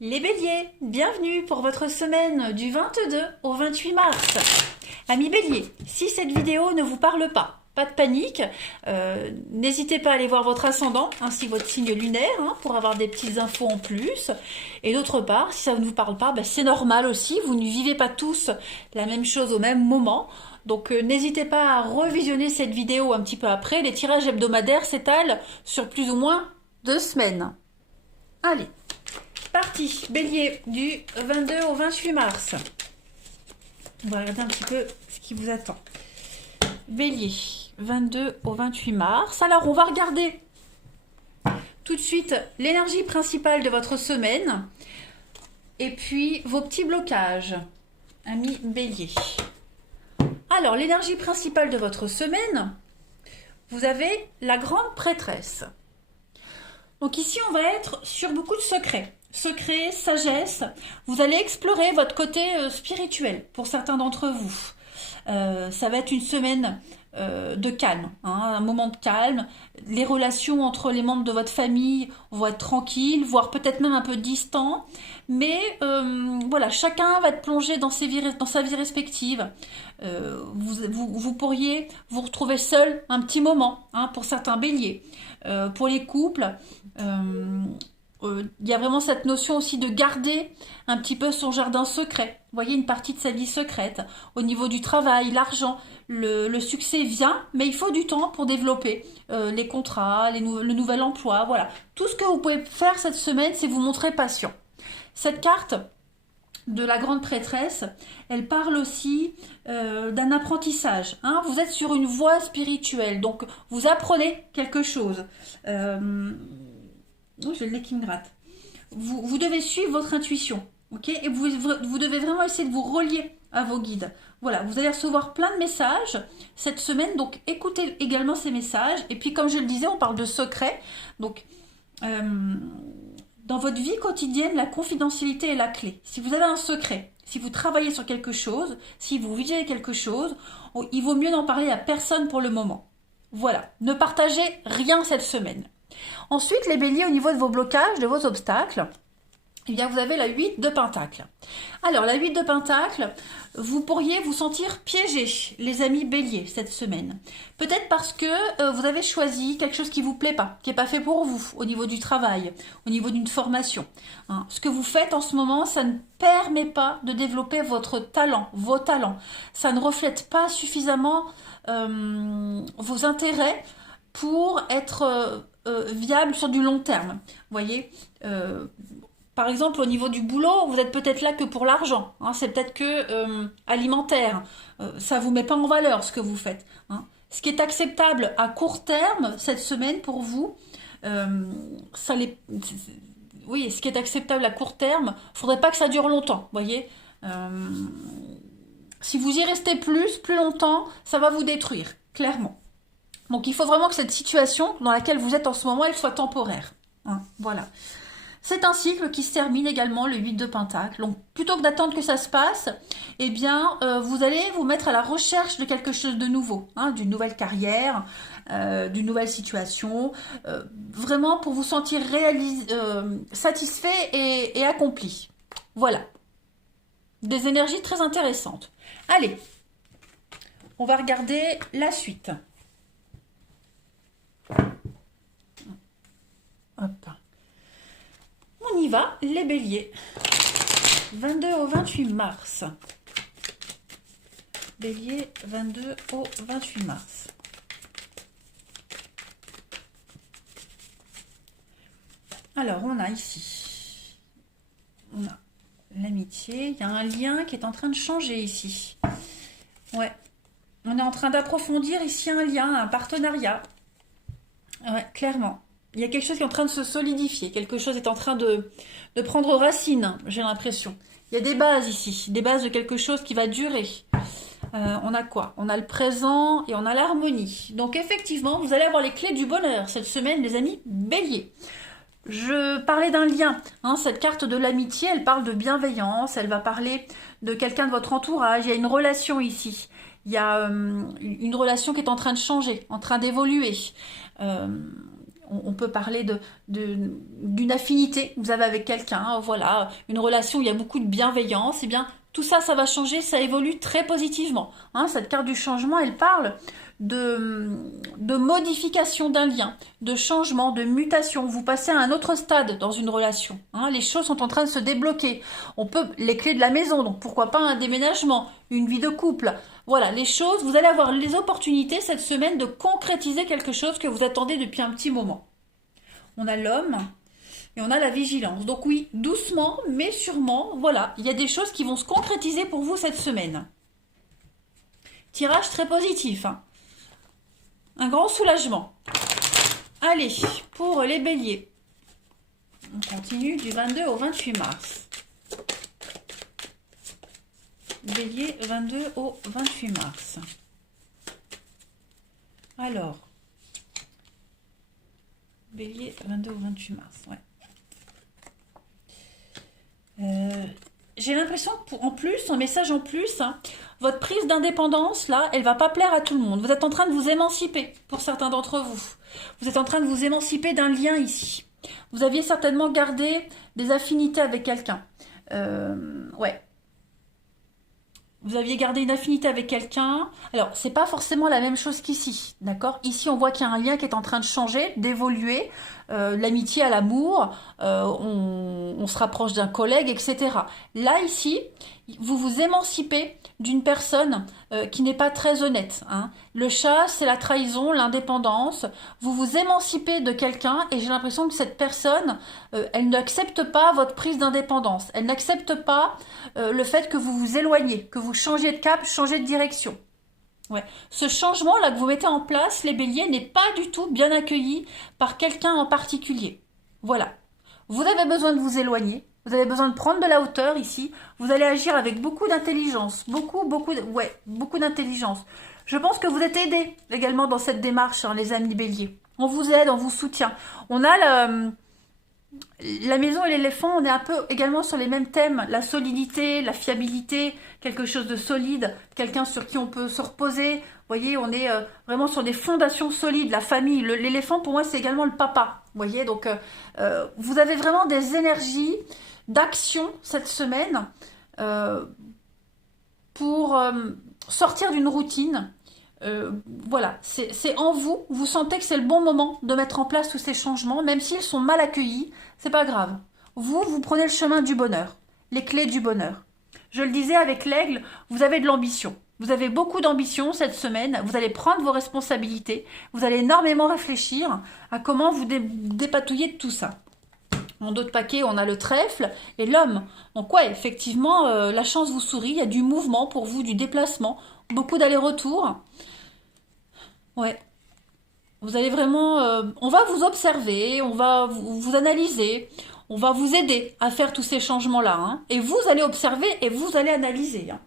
Les béliers, bienvenue pour votre semaine du 22 au 28 mars. Amis béliers, si cette vidéo ne vous parle pas de panique, n'hésitez pas à aller voir votre ascendant ainsi que votre signe lunaire pour avoir des petites infos en plus. Et d'autre part, si ça ne vous parle pas, c'est normal aussi, vous ne vivez pas tous la même chose au même moment. Donc n'hésitez pas à revisionner cette vidéo un petit peu après. Les tirages hebdomadaires s'étalent sur plus ou moins 2 semaines. Allez, parti, bélier, du 22 au 28 mars. On va regarder un petit peu ce qui vous attend. Bélier, 22 au 28 mars. Alors, on va regarder tout de suite l'énergie principale de votre semaine et puis vos petits blocages, amis bélier. Alors, l'énergie principale de votre semaine, vous avez la grande prêtresse. Donc ici, on va être sur beaucoup de secrets. Secrets, sagesse. Vous allez explorer votre côté spirituel pour certains d'entre vous. Ça va être une semaine de calme, un moment de calme. Les relations entre les membres de votre famille vont être tranquilles, voire peut-être même un peu distants. Mais voilà, chacun va être plongé dans sa vie respective. Vous pourriez vous retrouver seul un petit moment, pour certains béliers. Pour les couples, il y a vraiment cette notion aussi de garder un petit peu son jardin secret. Vous voyez, une partie de sa vie secrète. Au niveau du travail, l'argent, le succès vient, mais il faut du temps pour développer les contrats, le nouvel emploi. Voilà. Tout ce que vous pouvez faire cette semaine, c'est vous montrer patient. Cette carte de la grande prêtresse, elle parle aussi d'un apprentissage. Vous êtes sur une voie spirituelle, donc vous apprenez quelque chose. J'ai le nez qui me gratte. Vous devez suivre votre intuition, ok? Et vous devez vraiment essayer de vous relier à vos guides. Voilà, vous allez recevoir plein de messages cette semaine, donc écoutez également ces messages. Et puis, comme je le disais, on parle de secrets. Donc, dans votre vie quotidienne, la confidentialité est la clé. Si vous avez un secret, si vous travaillez sur quelque chose, si vous vivez quelque chose, il vaut mieux n'en parler à personne pour le moment. Voilà, ne partagez rien cette semaine. Ensuite, les béliers, au niveau de vos blocages, de vos obstacles, eh bien, vous avez la 8 de Pentacle. Alors, la 8 de Pentacle, vous pourriez vous sentir piégé, les amis béliers, cette semaine. Peut-être parce que vous avez choisi quelque chose qui ne vous plaît pas, qui n'est pas fait pour vous, au niveau du travail, au niveau d'une formation. Ce que vous faites en ce moment, ça ne permet pas de développer votre talent, vos talents. Ça ne reflète pas suffisamment vos intérêts pour être viable sur du long terme. Vous voyez, par exemple, au niveau du boulot, vous êtes peut-être là que pour l'argent. C'est peut-être que alimentaire. Ça vous met pas en valeur ce que vous faites. Ce qui est acceptable à court terme cette semaine pour vous, oui, ce qui est acceptable à court terme, faudrait pas que ça dure longtemps. Vous voyez. Si vous y restez plus longtemps, ça va vous détruire, clairement. Donc il faut vraiment que cette situation dans laquelle vous êtes en ce moment, elle soit temporaire. Voilà. C'est un cycle qui se termine également le 8 de Pentacle. Donc plutôt que d'attendre que ça se passe, eh bien vous allez vous mettre à la recherche de quelque chose de nouveau, d'une nouvelle carrière, d'une nouvelle situation, vraiment pour vous sentir satisfait et accompli. Voilà. Des énergies très intéressantes. Allez, on va regarder la suite. Hop. On y va, les béliers. 22 au 28 mars. Bélier, 22 au 28 mars. Alors, on a ici, on a l'amitié. Il y a un lien qui est en train de changer ici. Ouais. On est en train d'approfondir ici un lien, un partenariat. Ouais, clairement. Il y a quelque chose qui est en train de se solidifier. Quelque chose est en train de prendre racine, j'ai l'impression. Il y a des bases ici. Des bases de quelque chose qui va durer. On a quoi? On a le présent et on a l'harmonie. Donc effectivement, vous allez avoir les clés du bonheur cette semaine, les amis béliers. Je parlais d'un lien. Cette carte de l'amitié, elle parle de bienveillance. Elle va parler de quelqu'un de votre entourage. Il y a une relation ici. Il y a une relation qui est en train de changer, en train d'évoluer. On peut parler d'une affinité que vous avez avec quelqu'un, voilà, une relation où il y a beaucoup de bienveillance, et bien tout ça, ça va changer, ça évolue très positivement. Hein, cette carte du changement, elle parle de modification d'un lien, de changement, de mutation. Vous passez à un autre stade dans une relation. Hein, les choses sont en train de se débloquer. On peut, les clés de la maison, donc pourquoi pas un déménagement, une vie de couple. Voilà, les choses, vous allez avoir les opportunités cette semaine de concrétiser quelque chose que vous attendez depuis un petit moment. On a l'homme et on a la vigilance. Donc oui, doucement, mais sûrement, voilà, il y a des choses qui vont se concrétiser pour vous cette semaine. Tirage très positif, hein. Un grand soulagement. Allez, pour les béliers, on continue du 22 au 28 mars. Bélier, 22 au 28 mars. Alors, Bélier, 22 au 28 mars, ouais. J'ai l'impression qu'en plus, un message en plus, hein, votre prise d'indépendance, là, elle va pas plaire à tout le monde. Vous êtes en train de vous émanciper, pour certains d'entre vous. Vous êtes en train de vous émanciper d'un lien ici. Vous aviez certainement gardé des affinités avec quelqu'un. Ouais. Vous aviez gardé une affinité avec quelqu'un. Alors, c'est pas forcément la même chose qu'ici, d'accord? Ici, on voit qu'il y a un lien qui est en train de changer, d'évoluer, l'amitié à l'amour, on se rapproche d'un collègue, etc. Là, ici, vous vous émancipez d'une personne qui n'est pas très honnête. Hein. Le chat, c'est la trahison, l'indépendance. Vous vous émancipez de quelqu'un et j'ai l'impression que cette personne, elle n'accepte pas votre prise d'indépendance. Elle n'accepte pas le fait que vous vous éloignez, que vous changiez de cap, changez de direction. Ouais. Ce changement-là que vous mettez en place, les béliers, n'est pas du tout bien accueilli par quelqu'un en particulier. Voilà. Vous avez besoin de vous éloigner. Vous avez besoin de prendre de la hauteur ici. Vous allez agir avec beaucoup d'intelligence. Beaucoup d'intelligence. Je pense que vous êtes aidés également dans cette démarche, hein, les amis béliers. On vous aide, on vous soutient. On a la maison et l'éléphant, on est un peu également sur les mêmes thèmes. La solidité, la fiabilité, quelque chose de solide, quelqu'un sur qui on peut se reposer. Vous voyez, on est vraiment sur des fondations solides. La famille, l'éléphant pour moi c'est également le papa. Vous voyez, donc vous avez vraiment des énergies d'action cette semaine pour sortir d'une routine. Voilà, c'est en vous, vous sentez que c'est le bon moment de mettre en place tous ces changements, même s'ils sont mal accueillis, c'est pas grave. Vous prenez le chemin du bonheur, les clés du bonheur. Je le disais avec l'aigle, vous avez de l'ambition. Vous avez beaucoup d'ambition cette semaine, vous allez prendre vos responsabilités, vous allez énormément réfléchir à comment vous dépatouiller de tout ça. En dos de paquet, on a le trèfle et l'homme. Donc ouais, effectivement, la chance vous sourit, il y a du mouvement pour vous, du déplacement, beaucoup d'allers-retours. Ouais. Vous allez vraiment... on va vous observer, on va vous analyser, on va vous aider à faire tous ces changements-là. Hein. Et vous allez observer et vous allez analyser. Hein.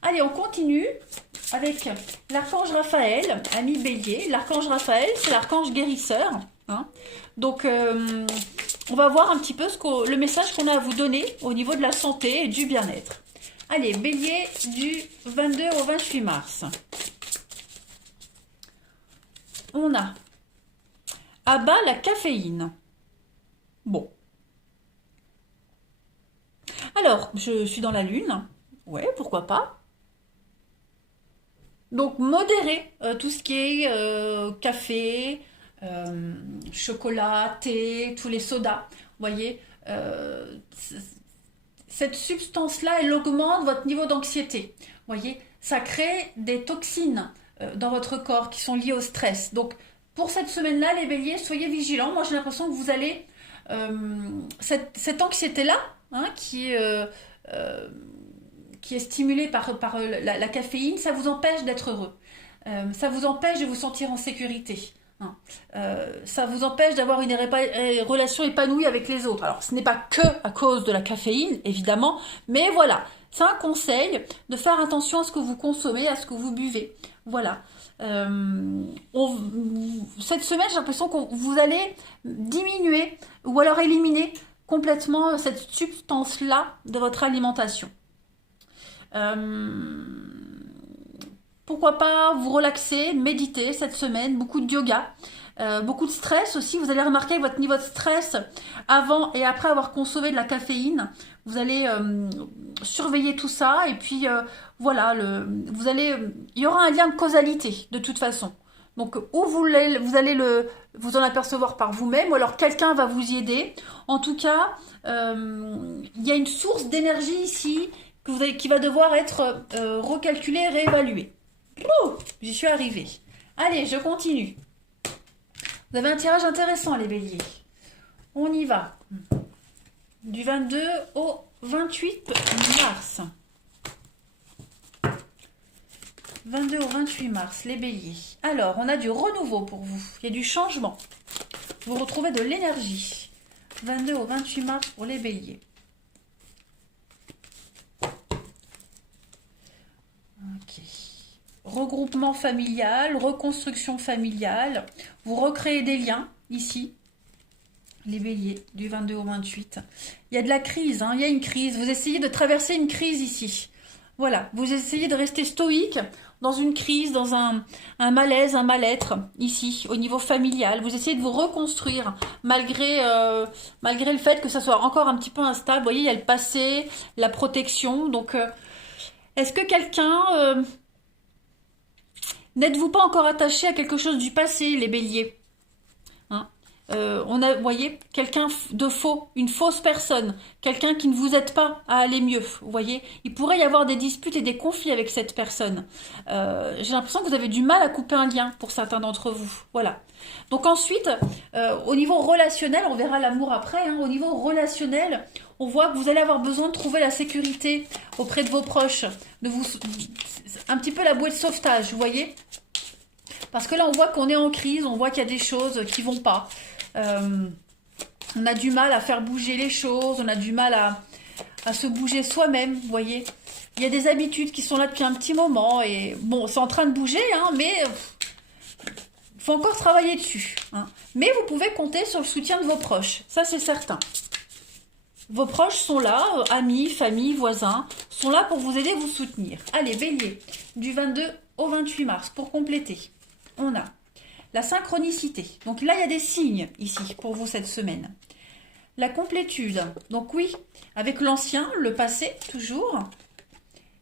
Allez, on continue avec l'archange Raphaël, ami bélier. L'archange Raphaël, c'est l'archange guérisseur. Hein. Donc, on va voir un petit peu le message qu'on a à vous donner au niveau de la santé et du bien-être. Allez, bélier du 22 au 28 mars. On a abat la caféine. Bon. Alors, je suis dans la lune. Ouais, pourquoi pas. Donc, modérer tout ce qui est café, chocolat, thé, tous les sodas. Vous voyez, cette substance-là, elle augmente votre niveau d'anxiété. Vous voyez, ça crée des toxines dans votre corps qui sont liées au stress. Donc, pour cette semaine-là, les béliers, soyez vigilants. Moi, j'ai l'impression que vous allez... cette anxiété-là, hein, qui est stimulée par la caféine, ça vous empêche d'être heureux. Ça vous empêche de vous sentir en sécurité. Hein. Ça vous empêche d'avoir une relation épanouie avec les autres. Alors, ce n'est pas que à cause de la caféine, évidemment, mais voilà, c'est un conseil de faire attention à ce que vous consommez, à ce que vous buvez. Voilà. Cette semaine, j'ai l'impression que vous allez diminuer ou alors éliminer complètement cette substance-là de votre alimentation. Pourquoi pas vous relaxer, méditer cette semaine, beaucoup de yoga. beaucoup de stress aussi. Vous allez remarquer votre niveau de stress avant et après avoir consommé de la caféine. Vous allez surveiller tout ça et puis voilà, il y aura un lien de causalité de toute façon. Donc, ou vous allez vous en apercevoir par vous-même, ou alors quelqu'un va vous y aider. En tout cas, il y a une source d'énergie ici qui va devoir être recalculée, réévaluée. Ouh, j'y suis arrivée. Allez, je continue. Vous avez un tirage intéressant, les béliers. On y va. Du 22 au 28 mars. 22 au 28 mars, les béliers. Alors, on a du renouveau pour vous. Il y a du changement. Vous retrouvez de l'énergie. 22 au 28 mars pour les béliers. Ok. Regroupement familial, reconstruction familiale. Vous recréez des liens ici. Les béliers, du 22 au 28. Il y a de la crise, hein, il y a une crise. Vous essayez de traverser une crise ici. Voilà, vous essayez de rester stoïque dans une crise, dans un malaise, un mal-être, ici, au niveau familial. Vous essayez de vous reconstruire, malgré le fait que ça soit encore un petit peu instable. Vous voyez, il y a le passé, la protection. Donc, est-ce que quelqu'un... n'êtes-vous pas encore attaché à quelque chose du passé, les béliers? On a, vous voyez, quelqu'un de faux, une fausse personne, quelqu'un qui ne vous aide pas à aller mieux, vous voyez. Il pourrait y avoir des disputes et des conflits avec cette personne. J'ai l'impression que vous avez du mal à couper un lien pour certains d'entre vous, voilà. Donc ensuite, au niveau relationnel, on verra l'amour après, hein, au niveau relationnel, on voit que vous allez avoir besoin de trouver la sécurité auprès de vos proches, un petit peu la bouée de sauvetage, vous voyez. Parce que là, on voit qu'on est en crise, on voit qu'il y a des choses qui vont pas. On a du mal à faire bouger les choses, on a du mal à se bouger soi-même, vous voyez. Il y a des habitudes qui sont là depuis un petit moment et bon, c'est en train de bouger, hein, mais il faut encore travailler dessus. Hein. Mais vous pouvez compter sur le soutien de vos proches, ça c'est certain. Vos proches sont là, amis, famille, voisins, sont là pour vous aider, vous soutenir. Allez, bélier, du 22 au 28 mars, pour compléter, on a la synchronicité. Donc là, il y a des signes ici pour vous cette semaine. La complétude. Donc oui, avec l'ancien, le passé, toujours.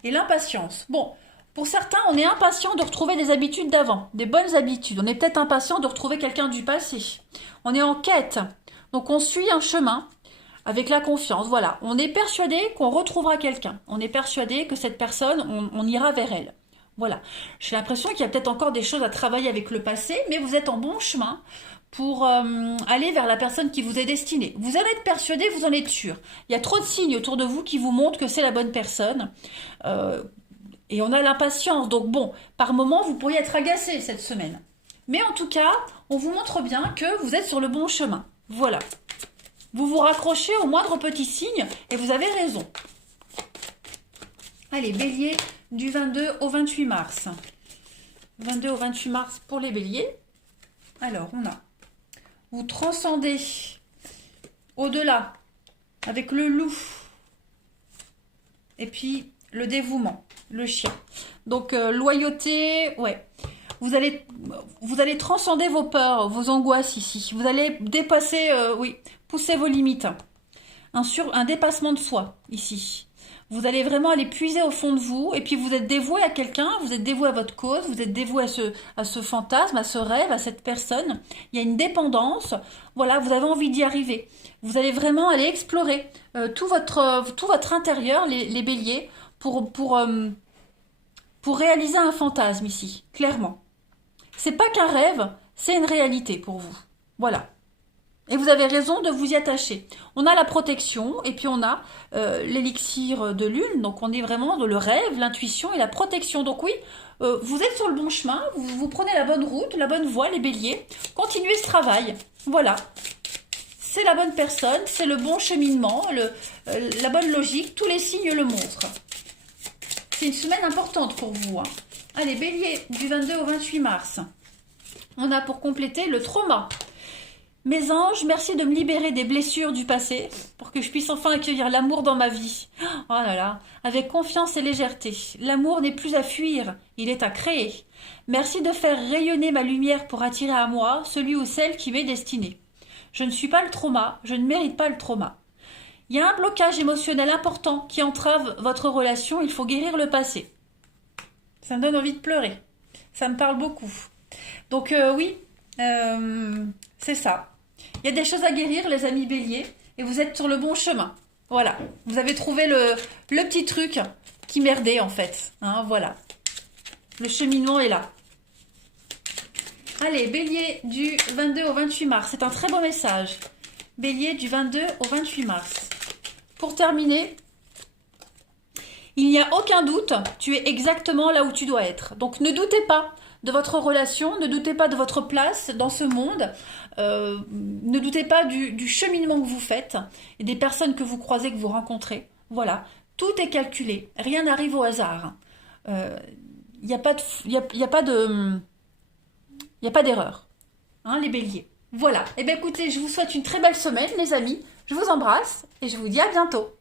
Et l'impatience. Bon, pour certains, on est impatient de retrouver des habitudes d'avant, des bonnes habitudes. On est peut-être impatient de retrouver quelqu'un du passé. On est en quête. Donc on suit un chemin avec la confiance. Voilà, on est persuadé qu'on retrouvera quelqu'un. On est persuadé que cette personne, on ira vers elle. Voilà, j'ai l'impression qu'il y a peut-être encore des choses à travailler avec le passé, mais vous êtes en bon chemin pour aller vers la personne qui vous est destinée. Vous en êtes persuadé, vous en êtes sûr. Il y a trop de signes autour de vous qui vous montrent que c'est la bonne personne. Et on a l'impatience. Donc bon, par moment, vous pourriez être agacé cette semaine. Mais en tout cas, on vous montre bien que vous êtes sur le bon chemin. Voilà. Vous vous raccrochez au moindre petit signe et vous avez raison. Allez, bélier, du 22 au 28 mars. 22 au 28 mars pour les béliers. Alors, on a, vous transcendez au-delà avec le loup. Et puis, le dévouement, le chien. Donc, loyauté, ouais. Vous allez transcender vos peurs, vos angoisses ici. Vous allez dépasser, oui, pousser vos limites. Un dépassement de soi, ici. Vous allez vraiment aller puiser au fond de vous et puis vous êtes dévoué à quelqu'un, vous êtes dévoué à votre cause, vous êtes dévoué à ce fantasme, à ce rêve, à cette personne. Il y a une dépendance, voilà, vous avez envie d'y arriver. Vous allez vraiment aller explorer tout votre intérieur, les béliers, pour réaliser un fantasme ici, clairement. C'est pas qu'un rêve, c'est une réalité pour vous. Voilà. Et vous avez raison de vous y attacher. On a la protection et puis on a l'élixir de lune. Donc on est vraiment dans le rêve, l'intuition et la protection. Donc oui, vous êtes sur le bon chemin, vous prenez la bonne route, la bonne voie, les béliers. Continuez ce travail. Voilà. C'est la bonne personne, c'est le bon cheminement, la bonne logique. Tous les signes le montrent. C'est une semaine importante pour vous. Hein. Allez, bélier, du 22 au 28 mars. On a pour compléter le trauma. Mes anges, merci de me libérer des blessures du passé pour que je puisse enfin accueillir l'amour dans ma vie. Oh là là, avec confiance et légèreté. L'amour n'est plus à fuir, il est à créer. Merci de faire rayonner ma lumière pour attirer à moi celui ou celle qui m'est destiné. Je ne suis pas le trauma, je ne mérite pas le trauma. Il y a un blocage émotionnel important qui entrave votre relation, il faut guérir le passé. Ça me donne envie de pleurer. Ça me parle beaucoup. Donc oui, c'est ça. Il y a des choses à guérir, les amis béliers, et vous êtes sur le bon chemin. Voilà, vous avez trouvé le petit truc qui merdait en fait. Hein, voilà, le cheminement est là. Allez, bélier du 22 au 28 mars, c'est un très beau message. Bélier du 22 au 28 mars. Pour terminer, il n'y a aucun doute, tu es exactement là où tu dois être. Donc ne doutez pas de votre relation, ne doutez pas de votre place dans ce monde, ne doutez pas du cheminement que vous faites et des personnes que vous croisez, que vous rencontrez. Voilà, tout est calculé, rien n'arrive au hasard. Il n'y a pas d'erreur, hein, les béliers. Voilà, et bien écoutez, je vous souhaite une très belle semaine les amis, je vous embrasse et je vous dis à bientôt.